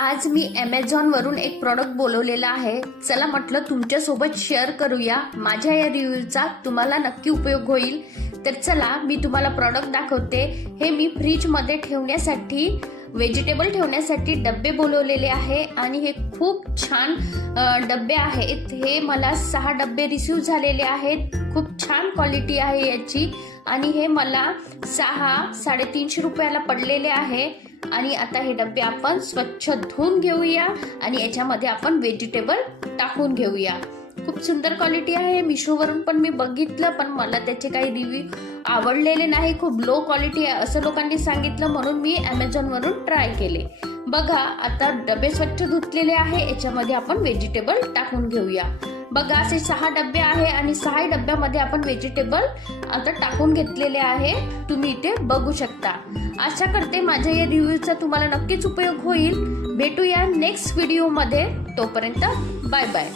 आज मी Amazonवरून एक प्रॉडक्ट बोलवलेला आहे. चला म्हटलं तुमच्यासोबत शेअर करूया. माझ्या या रिव्ह्यूचा तुम्हाला नक्की उपयोग होईल. तर चला मी तुम्हाला प्रॉडक्ट दाखवते. हे मी फ्रीजमध्ये ठेवण्यासाठी व्हेजिटेबल ठेवण्यासाठी डब्बे बोलवलेले आहे आणि हे खूप छान डब्बे आहेत. हे मला 6 डब्बे रिसीव्ह झालेले आहेत. खूप छान क्वालिटी आहे याची आणि हे मला 350 रुपयाला पडलेले आहे. आणि आता हे डब्बे आपण स्वच्छ धुवून घेऊया आणि याच्यामध्ये आपण व्हेजिटेबल टाकून घेऊया. खूप सुंदर क्वालिटी आहे. मिशोवरून पण मी बघितलं, पण मला त्याचे काही रिव्ह्यू आवडलेले नाही. खूप लो क्वालिटी आहे असं लोकांनी सांगितलं, म्हणून मी Amazonवरून ट्राय केले. बघा आता डबे स्वच्छ धुतलेले आहे. याच्यामध्ये आपण व्हेजिटेबल टाकून घेऊया. बघा असे 6 डबे आहे आणि 6 डब्यामध्ये आपण व्हेजिटेबल आता टाकून घेतलेले आहे. तुम्ही इथे बघू शकता. आशा करते माझ्या या रिव्ह्यूचा तुम्हाला नक्कीच उपयोग होईल. भेटूया नेक्स्ट व्हिडिओ मध्ये. तोपर्यंत बाय बाय.